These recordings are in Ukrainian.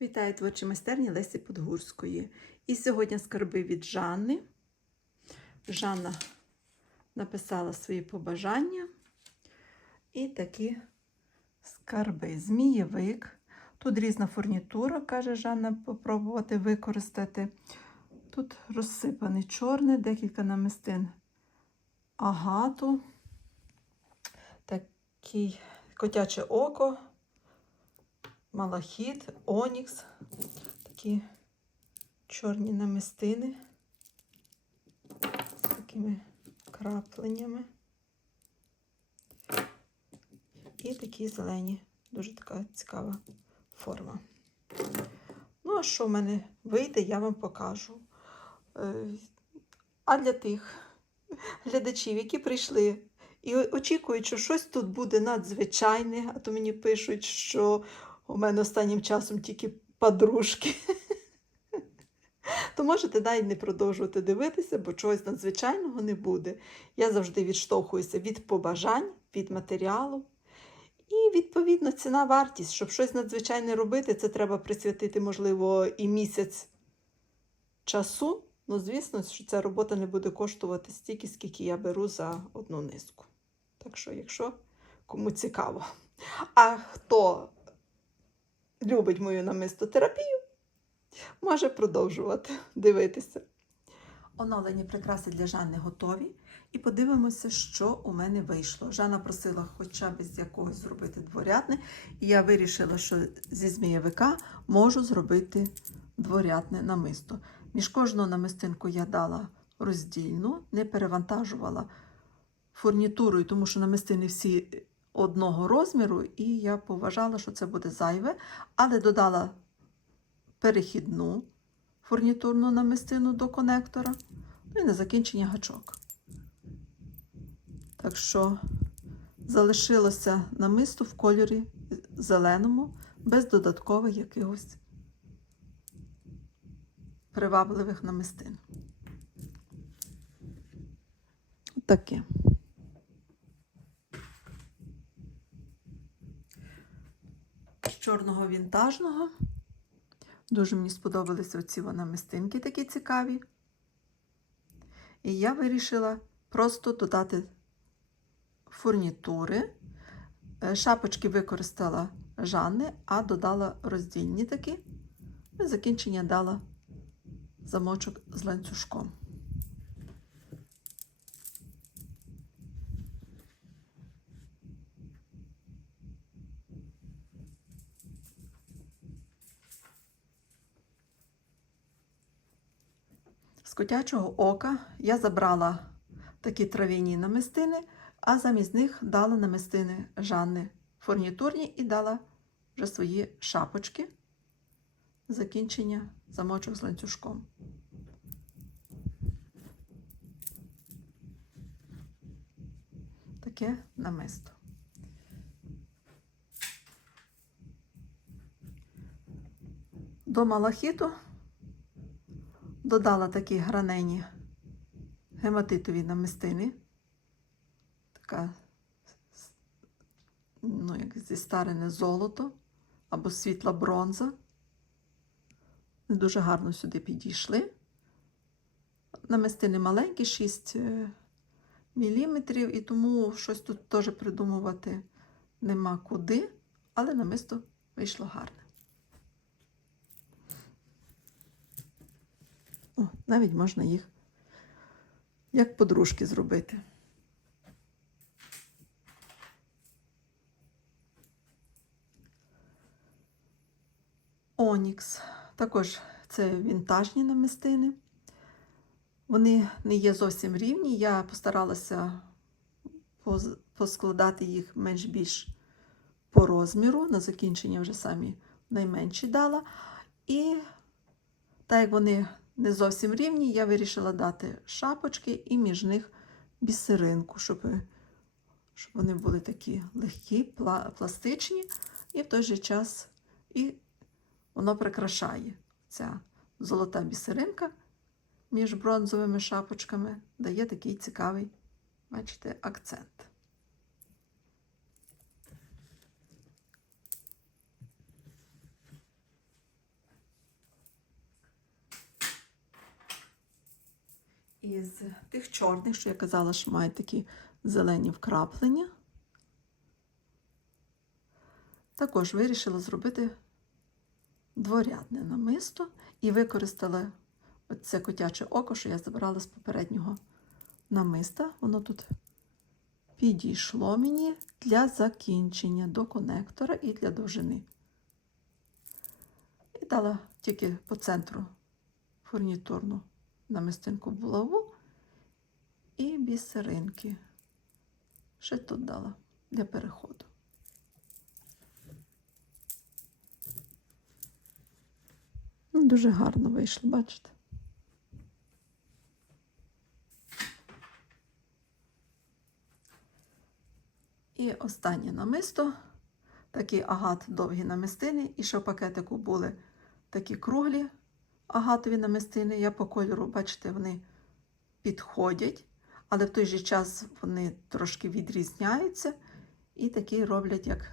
Вітаю творчі майстерні Лесі Подгурської. І сьогодні скарби від Жанни. Жанна написала свої побажання. І такі скарби. Змієвик. Тут різна фурнітура, каже Жанна, попробувати використати. Тут розсипаний чорний, декілька намистин агату. Такий котяче око малахіт, онікс, такі чорні намистини з такими крапленнями. І такі зелені, дуже така цікава форма. Ну, а що в мене вийде, я вам покажу. Е, А для тих глядачів, які прийшли і очікують, що щось тут буде надзвичайне, а то мені пишуть, що у мене останнім часом тільки подружки. То можете далі не продовжувати дивитися, бо чогось надзвичайного не буде. Я завжди відштовхуюся від побажань, від матеріалу. І, відповідно, ціна вартість. Щоб щось надзвичайне робити, це треба присвятити, можливо, і місяць часу. Ну, звісно, що ця робота не буде коштувати стільки, скільки я беру за одну низку. Так що, якщо кому цікаво. А хто любить мою намистотерапію, може продовжувати дивитися. Оновлені прикраси для Жанни готові. І подивимося, що у мене вийшло. Жанна просила хоча б з якогось зробити дворядне, і я вирішила, що зі змієвика можу зробити дворядне намисто. Між кожну намистинку я дала роздільну, не перевантажувала фурнітурою, тому що намистини всі одного розміру, і я поважала, що це буде зайве, але додала перехідну фурнітурну намистину до конектора, ну і на закінчення гачок. Так що залишилося намисто в кольорі зеленому, без додаткових якихось привабливих намистин. Таке. З чорного вінтажного. Дуже мені сподобалися оці намистинки такі цікаві. І я вирішила просто додати фурнітури. Е, Шапочки використала Жанни, а додала роздільні такі. І закінчення дала замочок з ланцюжком. Котячого ока я забрала такі трав'яні намистини, а замість них дала намистини Жанни фурнітурні і дала вже свої шапочки. Закінчення замочок з ланцюжком. Таке намисто. До малахіту додала такі гранені гематитові намистини. Така, ну, як зі старене золото або світла бронза. Дуже гарно сюди підійшли. Намистини маленькі, 6 міліметрів, і тому щось тут теж придумувати нема куди, але намисто вийшло гарне. Навіть можна їх як подружки зробити. Онікс. Також це вінтажні намистини. Вони не є зовсім рівні. Я постаралася поскладати їх менш-більш по розміру. На закінчення вже самі найменші дала. І так як вони не зовсім рівні, я вирішила дати шапочки і між них бісеринку, щоб щоб вони були такі легкі, пластичні, і в той же час і воно прикрашає. Ця золота бісеринка між бронзовими шапочками дає такий цікавий, бачите, акцент. Із тих чорних, що я казала, що мають такі зелені вкраплення. Також вирішила зробити дворядне намисто і використала оце котяче око, що я забрала з попереднього намиста. Воно тут підійшло мені для закінчення до конектора і для довжини. І дала тільки по центру фурнітурну намистинку булаву і бісеринки. Ще тут дала для переходу. Ну, Дуже гарно вийшло, бачите? І останнє намисто, такий агат довгі намистини, і ще в пакетику були такі круглі агатові намистини. Я по кольору, бачите, вони підходять, але в той же час вони трошки відрізняються і такі роблять як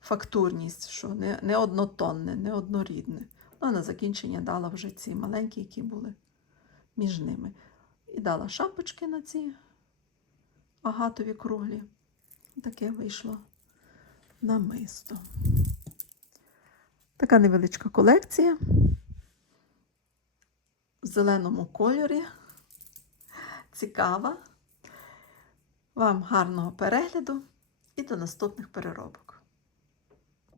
фактурність, що не, не однотонне, не однорідне. Ну, на закінчення дала вже ці маленькі, які були між ними. І дала шапочки на ці агатові круглі. Таке вийшло намисто. Така невеличка колекція в зеленому кольорі. Цікава. Вам гарного перегляду і до наступних переробок.